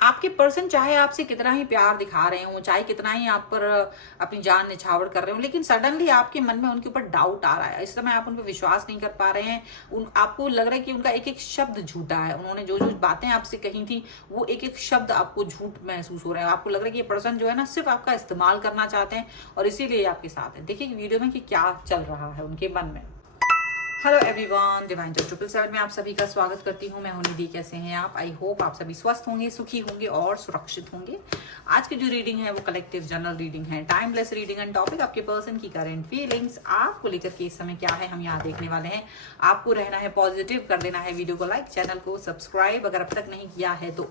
आपके पर्सन चाहे आपसे कितना ही प्यार दिखा रहे हो, चाहे कितना ही आप पर अपनी जान निछावर कर रहे हो, लेकिन सडनली आपके मन में उनके ऊपर डाउट आ रहा है। इस समय आप उन पर विश्वास नहीं कर पा रहे हैं। आपको लग रहा है कि उनका एक एक शब्द झूठा है। उन्होंने जो जो बातें आपसे कही थी वो एक एक शब्द आपको झूठ महसूस हो रहा है। आपको लग रहा है कि ये पर्सन जो है ना सिर्फ आपका इस्तेमाल करना चाहते हैं और इसीलिए आपके साथ है। देखिए वीडियो में कि क्या चल रहा है उनके मन में। हेलो एवरीवन, डिवाइन जब 777 में आप सभी का स्वागत करती हूँ। मैं हूं निधि। कैसे हैं आप? आई होप आप सभी स्वस्थ होंगे, सुखी होंगे और सुरक्षित होंगे। आज की जो रीडिंग है वो कलेक्टिव जनरल रीडिंग है, टाइमलेस रीडिंग एंड टॉपिक आपके पर्सन की करंट फीलिंग्स आपको लेकर के इस समय क्या है हम यहाँ देखने वाले हैं। आपको रहना है पॉजिटिव, कर देना है वीडियो को लाइक, चैनल को सब्सक्राइब अगर अब तक नहीं किया है तो।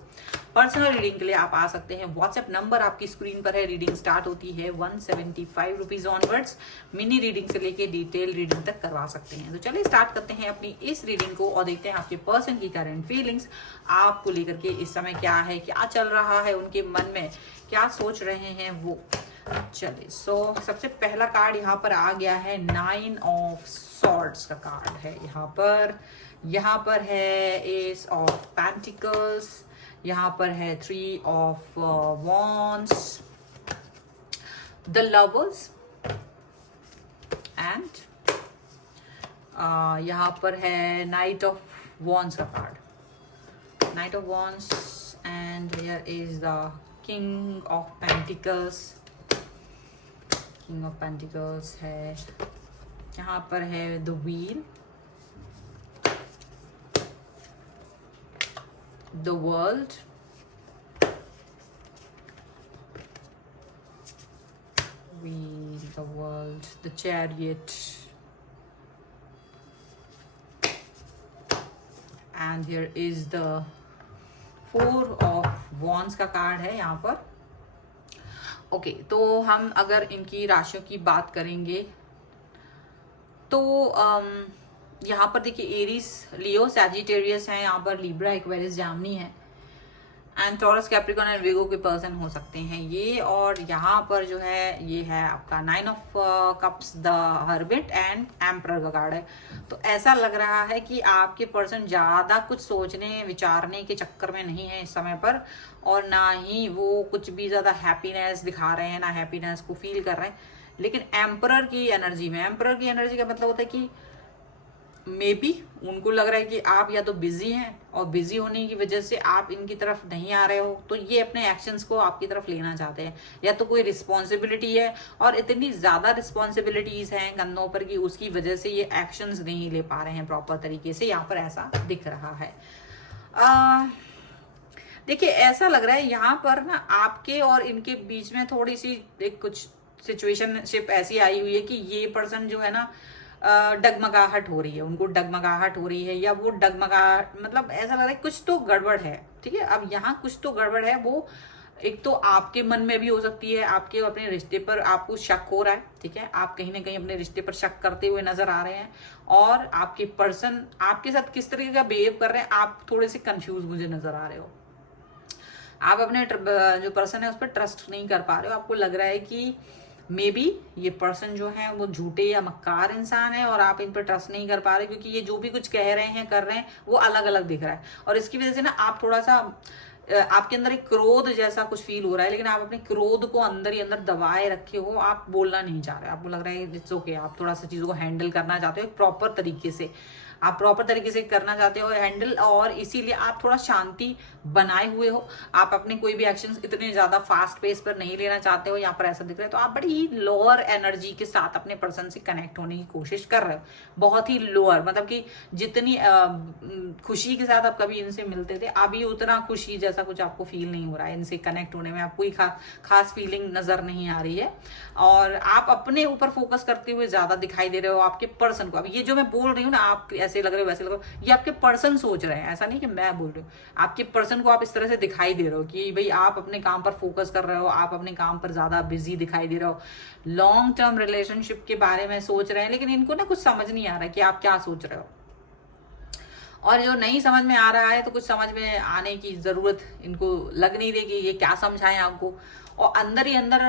पर्सनल रीडिंग के लिए आप आ सकते हैं। व्हाट्सएप नंबर आपकी स्क्रीन पर है। रीडिंग स्टार्ट होती है 175 रुपीज ऑनवर्ड्स। मिनी रीडिंग से लेके डिटेल रीडिंग तक करवा सकते हैं। तो चलिए स्टार्ट करते हैं अपनी इस रीडिंग को और देखते हैं आपके पर्सन की करंट फीलिंग्स आपको लेकर के इस समय क्या है, क्या चल रहा है उनके मन में, क्या सोच रहे हैं वो। चलिए सबसे पहला कार्ड यहाँ पर आ गया है 9 ऑफ सॉर्ड्स का कार्ड है। यहाँ पर है एस ऑफ पेंटिकल्स, यहाँ पर है 3 of wands, the lovers and यहाँ पर है नाइट ऑफ वॉन्ड्स का card, night of wands and here is the king of pentacles. King of pentacles है, यहाँ पर है the wheel, the world, the world, the chariot, and here is the 4 of wands का card है यहाँ पर। Okay तो हम अगर इनकी राशियों की बात करेंगे तो यहाँ पर देखिए एरीज, लियो, सैजिटेरियस है, यहाँ पर लिब्रा, एक्वेरियस, जामनी है and Taurus, Capricorn and Virgo के पर्सन हो सकते हैं ये। और यहाँ पर जो है ये है आपका 9 of cups, the hermit and emperor का कार्ड है। तो ऐसा लग रहा है कि आपके पर्सन ज़्यादा कुछ सोचने विचारने के चक्कर में नहीं है इस समय पर, और ना ही वो कुछ भी ज़्यादा हैप्पीनेस दिखा रहे हैं, ना हैप्पीनेस को फील कर रहे हैं। लेकिन एम्परर की एनर्जी में, एम्परर की एनर्जी का मतलब होता है कि मे बी उनको लग रहा है कि आप या तो बिजी हैं और बिजी होने की वजह से आप इनकी तरफ नहीं आ रहे हो, तो ये अपने एक्शंस को आपकी तरफ लेना चाहते हैं। या तो कोई रिस्पॉन्सिबिलिटी है और इतनी ज़्यादा रिस्पॉन्सिबिलिटीज़ हैं कंधों पर कि उसकी वजह से ये एक्शंस नहीं ले पा रहे हैं प्रॉपर तरीके से। यहाँ पर ऐसा दिख रहा है। देखिए ऐसा लग रहा है यहाँ पर ना आपके और इनके बीच में थोड़ी सी एक कुछ सिचुएशनशिप ऐसी आई हुई है कि ये पर्सन जो है ना डगमगाहट हो रही है, उनको डगमगाहट हो रही है, या वो डगमगाहट मतलब ऐसा लग रहा है कुछ तो गड़बड़ है। ठीक है, अब यहाँ कुछ तो गड़बड़ है। वो एक तो आपके मन में भी हो सकती है, आपके अपने रिश्ते पर आपको शक हो रहा है। ठीक है, आप कहीं ना कहीं अपने रिश्ते पर शक करते हुए नजर आ रहे हैं, और आपके पर्सन आपके साथ किस तरीके का बिहेव कर रहे हैं आप थोड़े से कंफ्यूज मुझे नजर आ रहे हो। आप अपने जो पर्सन है उस पर ट्रस्ट नहीं कर पा रहे हो। आपको लग रहा है कि मे बी ये पर्सन जो है वो झूठे या मक्कार इंसान है और आप इन पर ट्रस्ट नहीं कर पा रहे, क्योंकि ये जो भी कुछ कह रहे हैं कर रहे हैं वो अलग अलग दिख रहा है। और इसकी वजह से ना आप थोड़ा सा आपके अंदर एक क्रोध जैसा कुछ फील हो रहा है, लेकिन आप अपने क्रोध को अंदर ही अंदर दबाए रखे हो, आप बोलना नहीं चाह रहे। आपको लग रहा है इट्स ओके, आप थोड़ा सा चीज़ों को हैंडल करना चाहते हो प्रॉपर तरीके से, आप प्रॉपर तरीके से करना चाहते हो हैंडल, और इसीलिए आप थोड़ा शांति बनाए हुए हो। आप अपने कोई भी एक्शंस इतने ज़्यादा फास्ट पेस पर नहीं लेना चाहते हो, यहाँ पर ऐसा दिख रहा है। तो आप बड़ी ही लोअर एनर्जी के साथ अपने पर्सन से कनेक्ट होने की कोशिश कर रहे हो, बहुत ही लोअर, मतलब कि जितनी खुशी के साथ आप कभी इनसे मिलते थे अभी उतना खुशी जैसा कुछ आपको फील नहीं हो रहा है। इनसे कनेक्ट होने में आपको कोई खास फीलिंग नजर नहीं आ रही है, और आप अपने ऊपर फोकस करते हुए ज्यादा दिखाई दे रहे हो आपके पर्सन को। अब ये जो मैं बोल रही हूँ ना, आप ऐसे लग रहे हो वैसे लग रहे हो, ये आपके पर्सन सोच रहे हैं, ऐसा नहीं कि मैं बोल रही हूँ। आपके पर्सन को आप इस तरह से दिखाई दे रहे हो कि भाई आप अपने काम पर फोकस कर रहे हो, आप अपने काम पर ज्यादा बिजी दिखाई दे रहे हो, लॉन्ग टर्म रिलेशनशिप के बारे में सोच रहे हैं, लेकिन इनको ना कुछ समझ नहीं आ रहा है कि आप क्या सोच रहे हो। और जो नहीं समझ में आ रहा है तो कुछ समझ में आने की जरूरत इनको लग नहीं रही कि ये क्या समझाएं आपको। और अंदर ही अंदर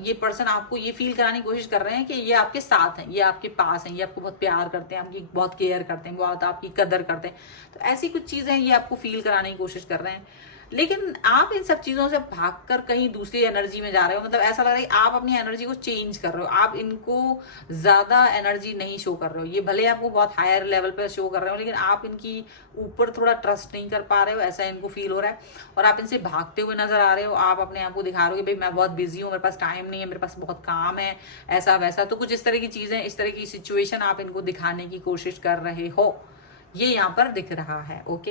ये पर्सन आपको ये फील कराने की कोशिश कर रहे हैं कि ये आपके साथ हैं, ये आपके पास हैं, ये आपको बहुत प्यार करते हैं, आपकी बहुत केयर करते हैं, बहुत आपकी कदर करते हैं। तो ऐसी कुछ चीजें ये आपको फील कराने की कोशिश कर रहे हैं। लेकिन आप इन सब चीजों से भागकर कहीं दूसरी एनर्जी में जा रहे हो। मतलब ऐसा लग रहा है कि आप अपनी एनर्जी को चेंज कर रहे हो, आप इनको ज्यादा एनर्जी नहीं शो कर रहे हो। ये भले आपको बहुत हायर लेवल पे शो कर रहे हो, लेकिन आप इनकी ऊपर थोड़ा ट्रस्ट नहीं कर पा रहे हो, ऐसा इनको फील हो रहा है। और आप इनसे भागते हुए नजर आ रहे हो। आप अपने आप को दिखा रहे हो कि भाई मैं बहुत बिजी हूँ, मेरे पास टाइम नहीं है, मेरे पास बहुत काम है, ऐसा वैसा। तो कुछ इस तरह की चीजें, इस तरह की सिचुएशन आप इनको दिखाने की कोशिश कर रहे हो, ये यहाँ पर दिख रहा है। ओके,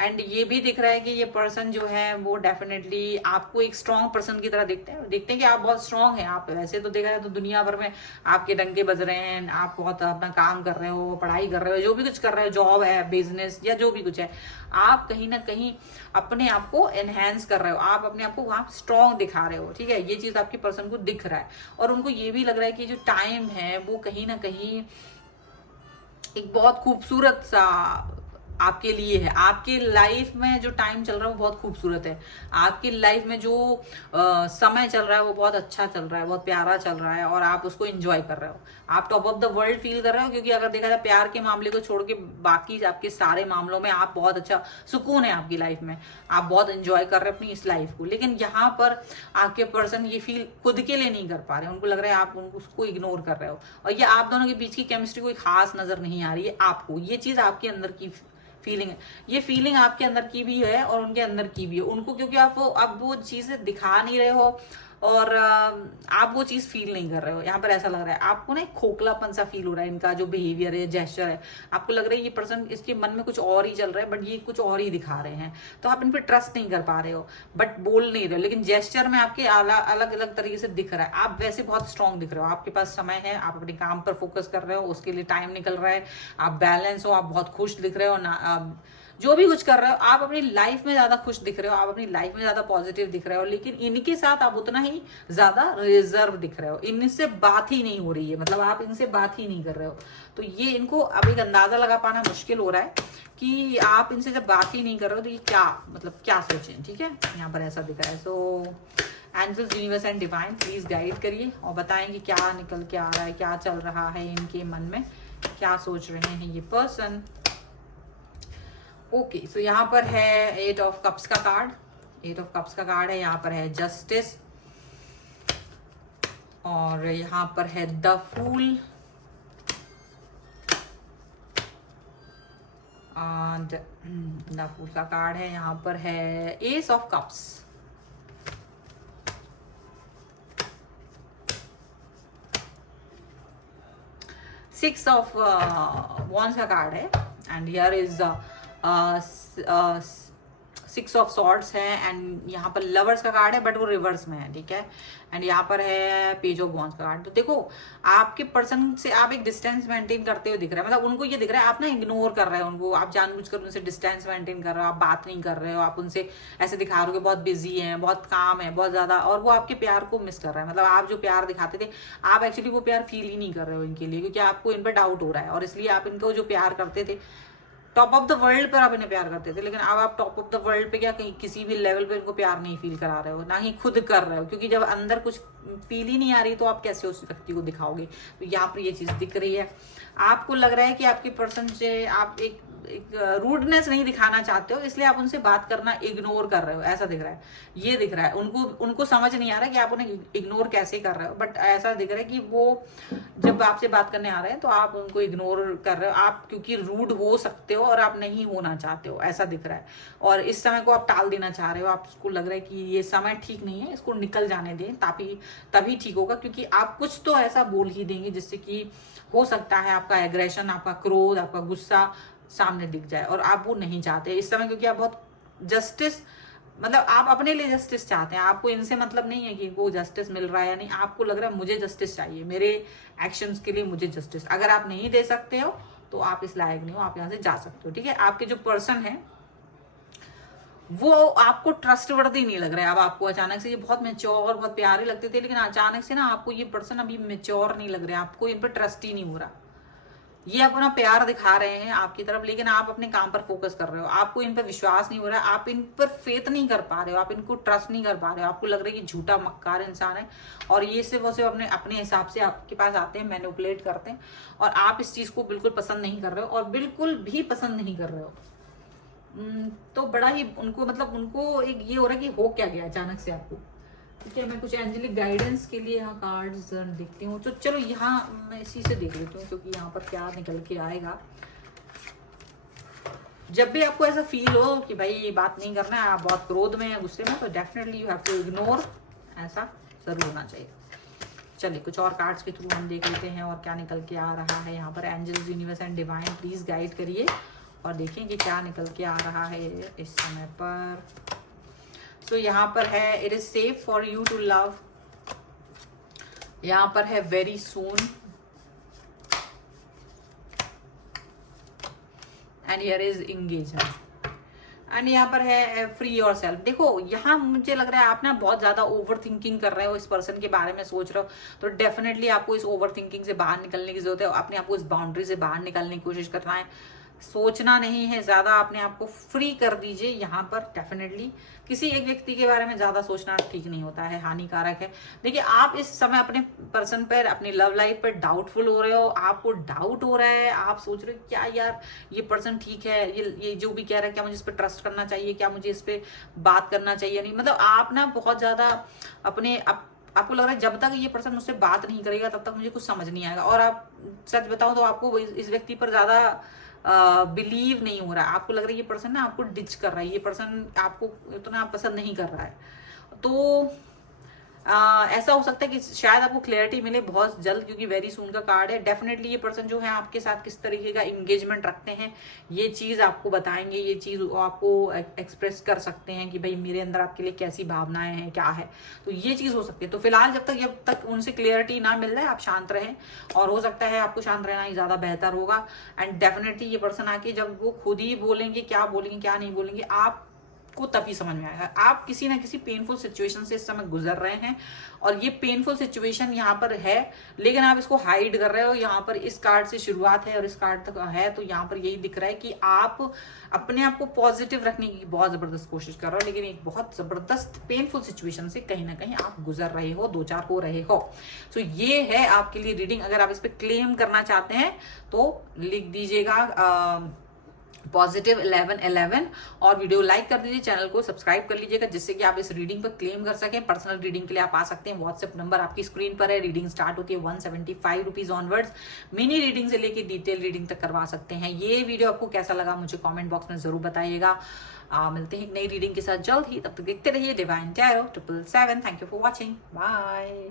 एंड ये भी दिख रहा है कि ये पर्सन जो है वो डेफिनेटली आपको एक स्ट्रांग पर्सन की तरह देखते हैं कि आप बहुत स्ट्रांग हैं। आप वैसे तो देखा जाए तो दुनिया भर में आपके डंके बज रहे हैं, आप बहुत अपना काम कर रहे हो, पढ़ाई कर रहे हो, जो भी कुछ कर रहे हो, जॉब है, बिजनेस या जो भी कुछ है, आप कहीं ना कहीं अपने आप को एनहेंस कर रहे हो, आप अपने आप को वहां स्ट्रांग दिखा रहे हो। ठीक है, ये चीज आपके पर्सन को दिख रहा है। और उनको ये भी लग रहा है कि जो टाइम है वो कहीं ना कहीं एक बहुत खूबसूरत सा आपके लिए है। आपके लाइफ में जो टाइम चल रहा है वो बहुत खूबसूरत है। आपकी लाइफ में जो समय चल रहा है वो बहुत अच्छा चल रहा है, बहुत प्यारा चल रहा है, और आप उसको एंजॉय कर रहे हो। आप top of the world feel कर रहे हो, क्योंकि अगर देखा जाए प्यार के मामले को छोड़ के बाकी आपके सारे मामलों में आप बहुत अच्छा सुकून है आपकी लाइफ में, आप बहुत एंजॉय कर रहे हो अपनी इस लाइफ को। लेकिन यहाँ पर आपके पर्सन ये फील खुद के लिए नहीं कर पा रहे, उनको लग रहा है आप उसको इग्नोर कर रहे हो, और ये आप दोनों के बीच की केमिस्ट्री कोई खास नजर नहीं आ रही है आपको। ये चीज आपके अंदर की फीलिंग है, ये फीलिंग आपके अंदर की भी है और उनके अंदर की भी है। उनको क्योंकि आप वो अब वो चीजें दिखा नहीं रहे हो और आप वो चीज फील नहीं कर रहे हो, यहाँ पर ऐसा लग रहा है आपको ना एक खोखलापन सा फील हो रहा है। इनका जो बिहेवियर है, जेस्चर है, आपको लग रहा है ये पर्सन, इसके मन में कुछ और ही चल रहा है, बट ये कुछ और ही दिखा रहे हैं। तो आप इन पर ट्रस्ट नहीं कर पा रहे हो, बट बोल नहीं रहे हो, लेकिन जेस्चर में आपके अलग अलग तरीके से दिख रहा है। आप वैसे बहुत स्ट्रांग दिख रहे हो, आपके पास समय है, आप अपने काम पर फोकस कर रहे हो, उसके लिए टाइम निकल रहा है, आप बैलेंस हो, आप बहुत खुश दिख रहे हो ना, जो भी कुछ कर रहे हो आप अपनी लाइफ में ज्यादा खुश दिख रहे हो, आप अपनी लाइफ में ज्यादा पॉजिटिव दिख रहे हो। लेकिन इनके साथ आप उतना ही ज्यादा रिजर्व दिख रहे हो, इनसे बात ही नहीं हो रही है, मतलब आप इनसे बात ही नहीं कर रहे हो। तो ये इनको अब एक अंदाजा लगा पाना मुश्किल हो रहा है कि आप इनसे जब बात ही नहीं कर रहे हो तो ये क्या, मतलब क्या सोचें। ठीक है, यहाँ पर ऐसा दिख रहा है। So angels, universe and divine please guide करिए और बताएं कि क्या निकल के आ रहा है, क्या चल रहा है इनके मन में, क्या सोच रहे हैं ये पर्सन। ओके, सो यहाँ पर है 8 ऑफ कप्स का कार्ड, 8 ऑफ कप्स का कार्ड है। यहाँ पर है जस्टिस, और यहाँ पर है the fool, and the fool का कार्ड है। यहाँ पर है ace of cups, six of wands का कार्ड है, and here is 6 of swords है, एंड यहाँ पर लवर्स का कार्ड है बट वो रिवर्स में है। ठीक है, एंड यहाँ पर है पेज ऑफ वॉन्ड्स का कार्ड। तो देखो आपके पर्सन से आप एक डिस्टेंस मेंटेन करते हुए दिख रहे हैं, मतलब उनको ये दिख रहा है आप ना इग्नोर कर रहे हो उनको, आप जानबूझकर उनसे डिस्टेंस मेंटेन कर रहे हो, आप बात नहीं कर रहे हो, आप उनसे ऐसे दिखा रहे हो कि बहुत बिजी हैं, बहुत काम है, बहुत ज्यादा, और वो आपके प्यार को मिस कर रहा है। मतलब आप जो प्यार दिखाते थे, आप एक्चुअली वो प्यार फील ही नहीं कर रहे हो इनके लिए, क्योंकि आपको इन पर डाउट हो रहा है, और इसलिए आप इनको जो प्यार करते थे, टॉप ऑफ द वर्ल्ड पर आप इन्हें प्यार करते थे, लेकिन अब आप टॉप ऑफ द वर्ल्ड पे क्या कहीं किसी भी लेवल पे इनको प्यार नहीं फील करा रहे हो, ना ही खुद कर रहे हो, क्योंकि जब अंदर कुछ फील ही नहीं आ रही तो आप कैसे उस व्यक्ति को दिखाओगे। तो यहाँ पर ये चीज दिख रही है। आपको लग रहा है कि आपके पर्सन से आप एक रूडनेस नहीं दिखाना चाहते हो, इसलिए आप उनसे बात करना इग्नोर कर रहे हो, ऐसा दिख रहा है। ये दिख रहा है उनको समझ नहीं आ रहा है कि आप उन्हें इग्नोर कैसे कर रहे हो, बट ऐसा दिख रहा है कि वो जब आपसे बात करने आ रहे हैं तो आप उनको इग्नोर कर रहे हो, आप क्योंकि रूड हो सकते हो और आप नहीं होना चाहते हो, ऐसा दिख रहा है। और इस समय को आप टाल देना चाह रहे हो, आपको लग रहा है कि ये समय ठीक नहीं है, इसको निकल जाने दें, तभी ठीक होगा, क्योंकि आप कुछ तो ऐसा बोल ही देंगे जिससे कि हो सकता है आपका एग्रेशन, आपका क्रोध, आपका गुस्सा सामने दिख जाए, और आप वो नहीं चाहते इस समय, क्योंकि आप बहुत जस्टिस, मतलब आप अपने लिए जस्टिस चाहते हैं। आपको इनसे मतलब नहीं है कि वो जस्टिस मिल रहा है या नहीं, आपको लग रहा है मुझे जस्टिस चाहिए, मेरे एक्शंस के लिए मुझे जस्टिस। अगर आप नहीं दे सकते हो तो आप इस लायक नहीं हो, आप यहाँ से जा सकते हो। ठीक है, आपके जो पर्सन है वो आपको ट्रस्टवर्दी नहीं लग रहा है। अब आपको अचानक से ये बहुत मैच्योर, बहुत प्यारे लगते थे, लेकिन अचानक से ना आपको ये पर्सन अभी मैच्योर नहीं लग रहा है, आपको इन पर ट्रस्ट ही नहीं हो रहा। ये अपना प्यार दिखा रहे हैं आपकी तरफ, लेकिन आप अपने काम पर फोकस कर रहे हो, आपको इन पर विश्वास नहीं हो रहा है, आप इन पर फेथ नहीं कर पा रहे हो, आप इनको ट्रस्ट नहीं कर पा रहे हो। आपको लग रहा है कि झूठा मक्कार इंसान है, और ये सिर्फ और सिर्फ अपने हिसाब से आपके पास आते हैं, मैनिपुलेट करते हैं, और आप इस चीज को बिल्कुल पसंद नहीं कर रहे हो, और बिल्कुल भी पसंद नहीं कर रहे हो। तो बड़ा ही उनको मतलब उनको एक ये हो रहा है कि हो क्या गया अचानक से आपको। ठीक है, मैं कुछ एंजेलिक गाइडेंस के लिए यहाँ कार्ड्स देखती हूँ। तो चलो यहाँ मैं इसी से देख लेती हूँ, क्योंकि यहाँ पर क्या निकल के आएगा। जब भी आपको ऐसा फील हो कि भाई ये बात नहीं करना है, आप बहुत क्रोध में या गुस्से में, तो definitely you have to ignore, ऐसा जरूर होना चाहिए। चलिए कुछ और कार्ड्स के थ्रू हम देख लेते हैं और क्या निकल के आ रहा है यहाँ पर। Angels, universe and divine please guide करिए और देखें कि क्या निकल के आ रहा है इस समय पर। तो यहाँ पर है it is safe for you to love, यहाँ पर है very soon, and here is engagement, and यहाँ पर है फ्री योर सेल्फ। देखो यहाँ मुझे लग रहा है आप ना बहुत ज्यादा ओवर थिंकिंग कर रहे हो, इस पर्सन के बारे में सोच रहे हो, तो डेफिनेटली आपको इस ओवर थिंकिंग से बाहर निकलने की जरूरत है। अपने आप को इस बाउंड्री से बाहर निकालने की कोशिश करना है, सोचना नहीं है ज्यादा, अपने आप को फ्री कर दीजिए। यहाँ पर डेफिनेटली किसी एक व्यक्ति के बारे में ज्यादा सोचना ठीक नहीं होता है, हानिकारक है। देखिए आप इस समय अपने पर्सन पर, अपनी लव लाइफ पर डाउटफुल हो रहे हो, आपको डाउट हो रहा है, आप सोच रहे हो क्या यार ये पर्सन ठीक है, ये जो भी कह रहा है, क्या मुझे इस पर ट्रस्ट करना चाहिए, क्या मुझे इस पर बात करना चाहिए नहीं। मतलब आप ना बहुत ज्यादा अपने आपको लग रहा है जब तक ये पर्सन मुझसे बात नहीं करेगा तब तक मुझे कुछ समझ नहीं आएगा। और आप सच बताओ तो आपको इस व्यक्ति पर ज्यादा बिलीव नहीं हो रहा है, आपको लग रहा है ये पर्सन ना आपको डिच कर रहा है, ये पर्सन आपको इतना पसंद नहीं कर रहा है। तो ऐसा हो सकता है कि शायद आपको क्लैरिटी मिले बहुत जल्द, क्योंकि वेरी सून का कार्ड है। डेफिनेटली ये पर्सन जो है आपके साथ किस तरीके का इंगेजमेंट रखते हैं ये चीज आपको बताएंगे, ये चीज आपको एक्सप्रेस कर सकते हैं कि भाई मेरे अंदर आपके लिए कैसी भावनाएं हैं, क्या है, तो ये चीज हो सकती है। तो फिलहाल जब तक उनसे क्लियरिटी ना मिल रहा है आप शांत रहें, और हो सकता है आपको शांत रहना ही ज्यादा बेहतर होगा। एंड डेफिनेटली ये पर्सन आके जब वो खुद ही बोलेंगे क्या नहीं बोलेंगे, आप को तभी समझ में आएगा। आप किसी ना किसी पेनफुल सिचुएशन से इस समय गुजर रहे हैं, और ये पेनफुल सिचुएशन यहाँ पर है, लेकिन आप इसको हाइड कर रहे हो। यहाँ पर इस कार्ड से शुरुआत है और इस कार्ड तक है, तो यहाँ पर यही दिख रहा है कि आप अपने आप को पॉजिटिव रखने की बहुत जबरदस्त कोशिश कर रहे हो, लेकिन एक बहुत जबरदस्त पेनफुल सिचुएशन से कहीं ना कहीं आप गुजर रहे हो, दो चार हो रहे हो। तो ये है आपके लिए रीडिंग। अगर आप इस पर क्लेम करना चाहते हैं तो लिख दीजिएगा पॉजिटिव 1111 और वीडियो लाइक कर दीजिए, चैनल को सब्सक्राइब कर लीजिएगा, जिससे कि आप इस रीडिंग पर क्लेम कर सकें। पर्सनल रीडिंग के लिए आप आ सकते हैं, व्हाट्सएप नंबर आपकी स्क्रीन पर है। रीडिंग स्टार्ट होती है 175 रुपीज ऑनवर्ड्स। मिनी रीडिंग से लेके डिटेल रीडिंग तक करवा सकते हैं। ये वीडियो आपको कैसा लगा मुझे कॉमेंट बॉक्स में जरूर बताइएगा। मिलते हैं एक नई रीडिंग के साथ जल्द ही, तब तक देखते रहिए divine tarot 777। Thank you for watching, bye.